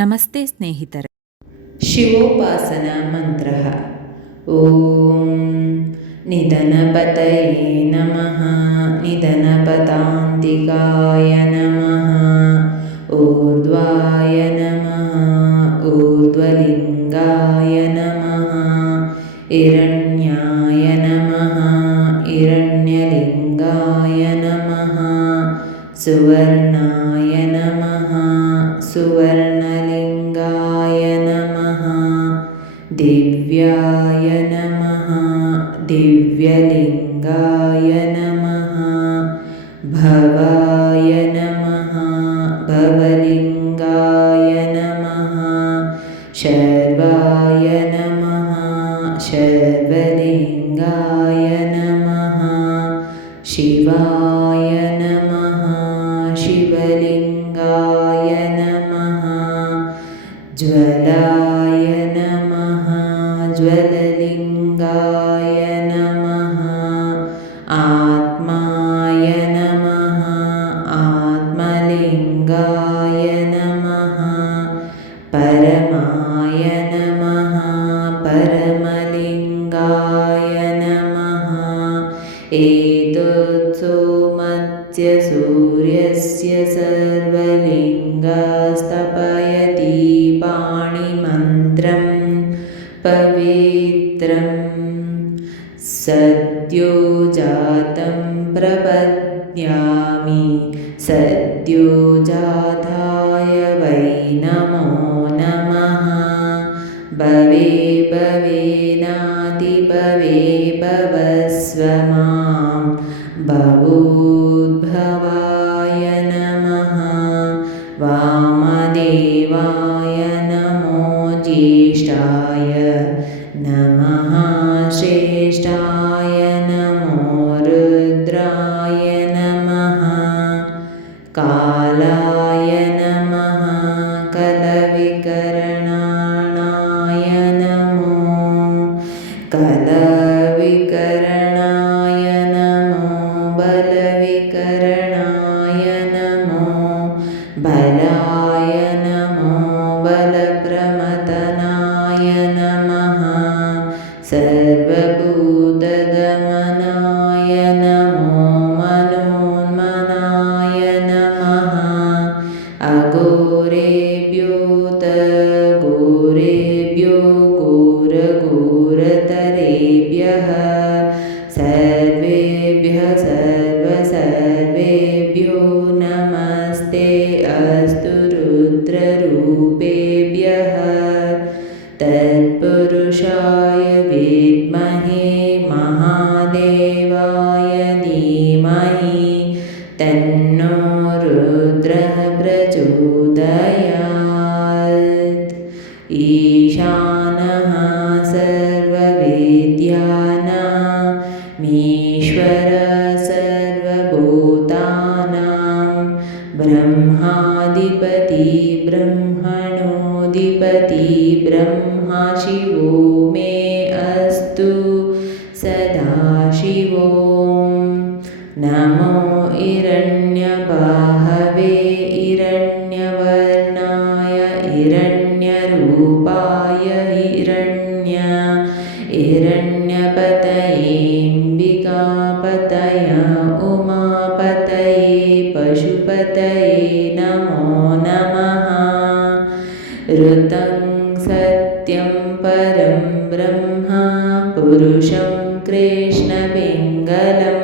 ನಮಸ್ತೆ ಸ್ನೇಹಿತರೆ. ಶಿವೋಪಾಸನಾ ಮಂತ್ರ. ಓಂ ನಿಧನಪತಯೇ ನಮಃ. ನಿಧನಪತಾಂತಿಕಾಯ ನಮಃ. ಊರ್ಧ್ವಾಯ ನಮಃ. ಊರ್ಧ್ವಲಿಂಗಾಯ ನಮಃ. ಹಿರಣ್ಯಾಯ ನಮಃ. ಹಿರಣ್ಯಲಿಂಗಾಯ ನಮಃ. ಸುವರ್ಣಾಯ ನಮಃ. ಸುವರ್ಣಲಿಂಗಾಯ ನಮಃ. ದಿವ್ಯಾಯ ನಮಃ. ದಿವ್ಯಲಿಂಗಾಯ ನಮಃ. ಭವಾಯ ನಮಃ. ಭವಲಿಂಗಾಯ ನಮಃ. ಶರ್ವಾಯ ನಮಃ. ಶರ್ವಲಿಂಗಾಯ ನಮಃ. ಶಿವಾಯ ನಮಃ. ಶಿವಲಿಂಗಾಯ ನಮಃ. ಜ್ವಲಾಯ ನಮಃ. ಜ್ವಲಲಿಂಗಾಯ ನಮಃ. ಆತ್ಮಾಯ ನಮಃ. ಆತ್ಮಲಿಂಗಾಯ ನಮಃ. ಪರಮಾಯ ನಮಃ. ಪರಮಲಿಂಗಾಯ ನಮಃ. ಏತತ್ಸೋಮಸ್ಯ ಸೂರ್ಯಸ್ಯ ಸರ್ವಲಿಂಗಸ್ತಪಯತಿ ಪಾಣಿಮಂತ್ರಂ ಪವಿತ್ರಂ. ಸದ್ಯೋ ಜಾತಂ ಪ್ರಪದ್ಯಾಮಿ. ಸದ್ಯೋ ಜಾತಾಯ ವೈ ನಮೋ ನಮಃ. ಭವೆ ಭವೇನಾತಿ ಭವೆ ಭವಸ್ವ ಮಾಂ. ಭವೋದ್ಭವಾಯ ನಮಃ. ವಾಮದೇವಾಯ ನಮೋ. ಜ್ಯೇಷ್ಠಾಯ ನಮಃ. ಶ್ರೇಷ್ಠಾಯ ನಮೋ. ರುದ್ರಾಯ ನಮಃ. ಕಾಲಾಯ ನಮಃ. ಕಲವಿಕರಣಾಯ ನಮೋ. ಕಲವಿಕರಣಾಯ ನಮೋ. ಬಲವಿಕರಣಾಯ ನಮೋ. ಬಲಾಯ ನಮೋ. ಬಲಪ್ರಮಥನಾಯ ನಮಃ. ಸರ್ವಭೂತದಮನಾಯ ನಮೋ. ಮನೋನ್ಮನಾಯ ನಮಃ. ಅಘೋರೇಭ್ಯೋತ ಘೋರೇಭ್ಯೋ ಘೋರಘೋರತರೇಭ್ಯಃ. ಸರ್ವೇಭ್ಯಃ ಸರ್ವೇಭ್ಯೋ ನಮಸ್ತೆ ಅಸ್ತು. ರುದ್ರರೂಪೇಭ್ಯಃ ತತ್ಪುರುಷಾಯ ವಿದ್ಮಹೇ ಮಹಾದೇವಾಯ ಧೀಮಹಿ ತನ್ನೋ ರುದ್ರಃ ಪ್ರಚೋದಯಾತ್. ಈಶಾನಃ ಸರ್ವವೇದ್ಯಾನಾಂ. ಈಶ್ವರಃ ಸರ್ವಭೂತಾನಾಂ. ಬ್ರಹ್ಮಾಧಿಪತಿ ಬ್ರಹ್ಮಣೋಧಿಪತಿ ಬ್ರಹ್ಮ. ಶಿವೋ ಮೇ ಅಸ್ತು ಸದಾಶಿವೋಂ. ನಮೋ ಹಿರಣ್ಯಬಾಹವೇ. ಹಿರಣ್ಯವರ್ಣಾಯ ಹಿರಣ್ಯರೂಪಾಯ. ಹಿರಣ್ಯಪತಯೇಂಬಿಕಾಪತಯ ಉಮಾಪತಯೇ ಪಶುಪತಯೇ ನಮೋ ನಮಃ. ಋತಂ ಸತ್ಯಂ ಪರಂ ಬ್ರಹ್ಮ. ಪುರುಷಂ ಕೃಷ್ಣಪಿಂಗಲಂ.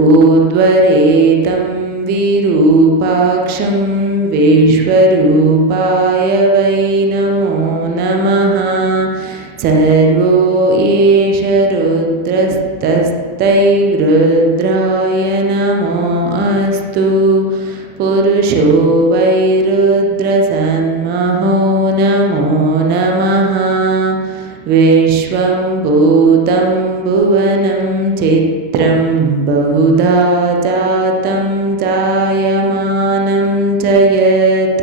ಊರ್ಧ್ವರೇತಂ ವಿರೂಪಾಕ್ಷಂ. ವಿಶ್ವರೂಪಾಯ ವೈ ನಮೋ ನಮಃ. ಸರ್ವೋ ಏಷ ರುದ್ರಸ್ತಸ್ತೈ ರುದ್ರಾಯ ನಮೋ ಅಸ್ತು. ಪುರುಷೋ ವೈ ರುದ್ರಸನ್ಮಹೋ ನಮೋ ನಮಃ. ವಿಶ್ವಂ ಭೂತಂ ಭುವನಂ ಚಿತ್ರಂ ಬಹುಧಾ ಜಾತಂ ಜಾಯಮಾನಂ ಚ ಯತ್.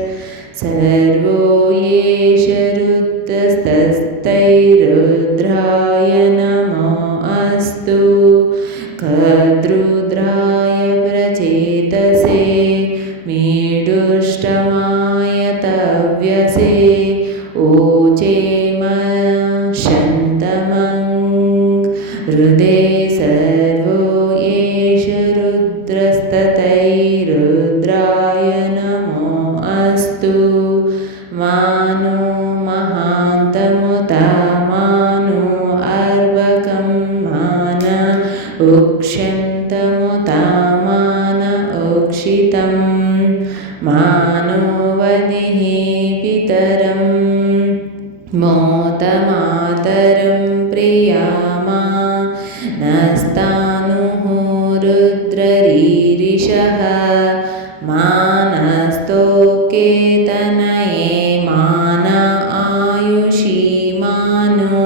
ಸರ್ವೋ ಏಷ ರುದ್ರಸ್ತಸ್ತೈ ರುದ್ರಾಯ ನಮೋ ಅಸ್ತು. ಕದ್ರುದ್ರಾಯ ಪ್ರಚೇತಸೆ. ಮೇಡುಷ್ಟಮಾಯ ತವ್ಯಸೆ. तामान उक्षितं मानो वनिः पितरं मोतमातरं प्रियामा नस्तानुः रुद्ररीरिषः मानस्तोके तनये मान आयुषी मानो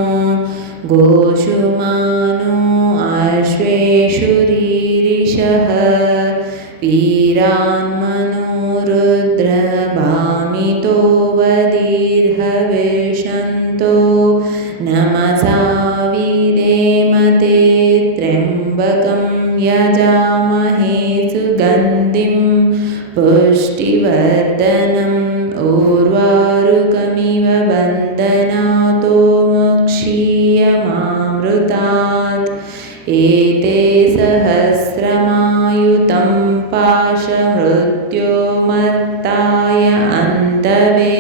गोषु मानो अश्वेषु रीरिषः वीरान्मनो रुद्रभामितो वदीर्हविषन्तो नमसा विधेमते त्र्यम्बकं यजामहे सुगन्धिं पुष्टिवर्धनम् उर्वारुकमिव बन्धनातो मोक्षीयमामृतात् एते सहस्रमायुतं पाशमृत्यो मत्ताय अन्तवे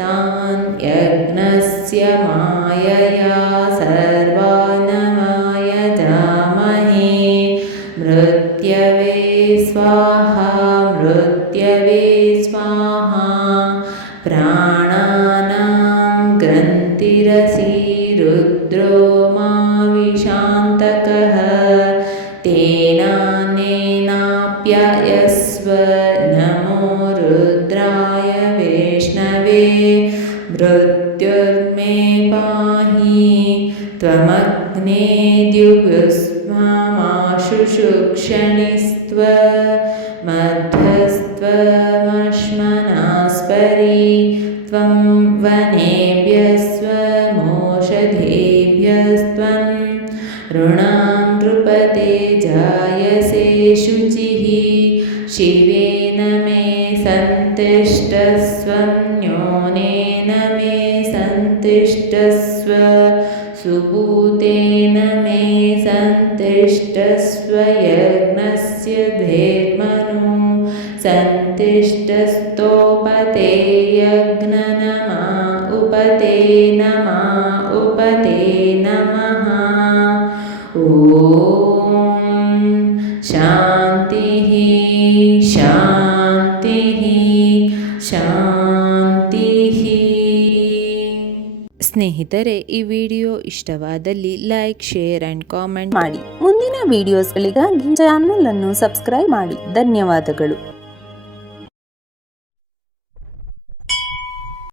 तान् यज्ञस्य मायया सर्वानमाय जामहे मृत्यवे स्वाहा मृत्यवे स्वाहा प्राणानां ग्रन्थिरसि रुद्रो मा विशान्तकः तेनानेनाप्ययस्व नमो रुद्राय विष्णवे मृत्युर्मे पाहि त्वमग्ने द्युगुस्माशुषुक्षणिस्त्व मध्यस्त्वमश्मनास्परि त्वं वनेभ्यस्त्वमोषधेभ्यस्त्वं ऋणां नृपते जायसे शुचिः शिवेन मे सन्तिष्ठस्वन्योनेन मे सन्तिष्ठस्व सुभूतेन मे सन्तिष्ठस्व यज्ञस्य भेर्मनु सन्तिष्ठस्तोपते यज्ञनमा उपते नमा उपते नमः ॐ शान्तिः शान्तिः ಶಾಂತಿಃ. ಸ್ನೇಹಿತರೆ, ಈ ವಿಡಿಯೋ ಇಷ್ಟವಾದಲ್ಲಿ ಲೈಕ್, ಶೇರ್ ಆ್ಯಂಡ್ ಕಾಮೆಂಟ್ ಮಾಡಿ. ಮುಂದಿನ ವಿಡಿಯೋಸ್ಗಳಿಗಾಗಿ ಚಾನಲ್ ಅನ್ನು ಸಬ್ಸ್ಕ್ರೈಬ್ ಮಾಡಿ. ಧನ್ಯವಾದಗಳು.